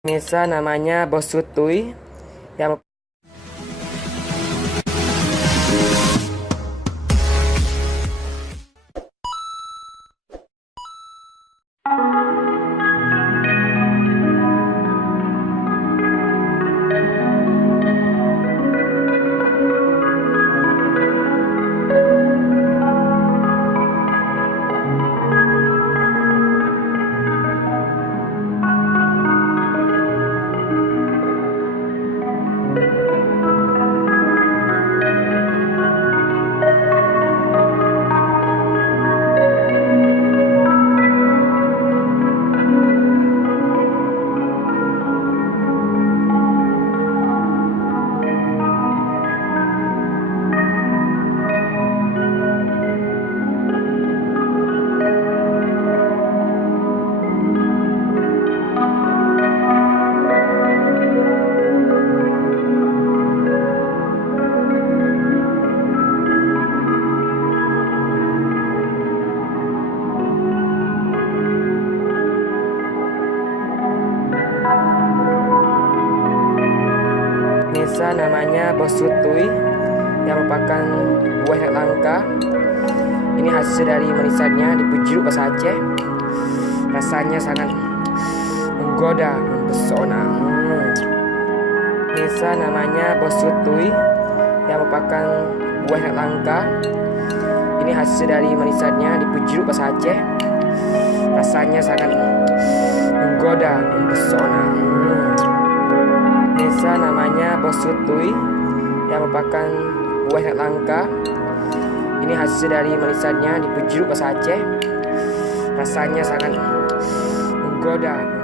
Nisa namanya Bos Sutui yang Bos Sutui yang merupakan buah yang langka. Ini hasil dari manisannya di jeruk bahasa Aceh. Rasanya sangat menggoda, mempesona. Nisa namanya Bos Sutui yang merupakan buah yang langka. Ini hasil dari manisannya di jeruk bahasa Aceh. Rasanya sangat menggoda, mempesona. Nisa namanya Bos Sutui yang merupakan buah yang langka. Ini hasil dari manisannya di jeruk bahasa Aceh. Rasanya sangat menggoda.